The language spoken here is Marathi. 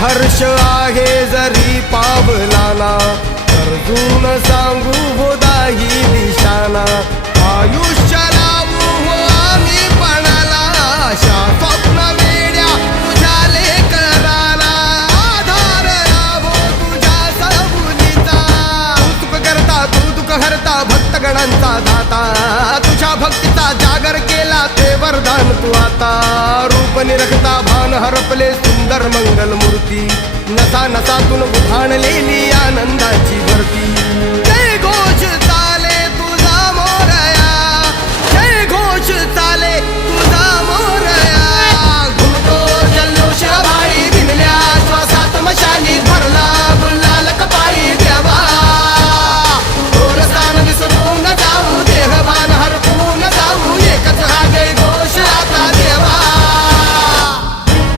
हर्ष आहे जरी पावलाना, अर्जुन सांगू बोधाही दिशाना. आयुष्य लावू हो आम्ही पणाला, आशा स्वप्न वेड्या तुझ्या लेकराला. आधार लाभो तुझ्या सबुलीचा, कौतुक करता तू दुःख हरता भक्तगणांचा दाता. तुझ्या भक्तीचा जागर केला ते वरदान तू आता. रूप निरखता भान हरपले सुंदर मंगल मूर्ती, नसा नसातून उभाणलेली आनंदाची भरती.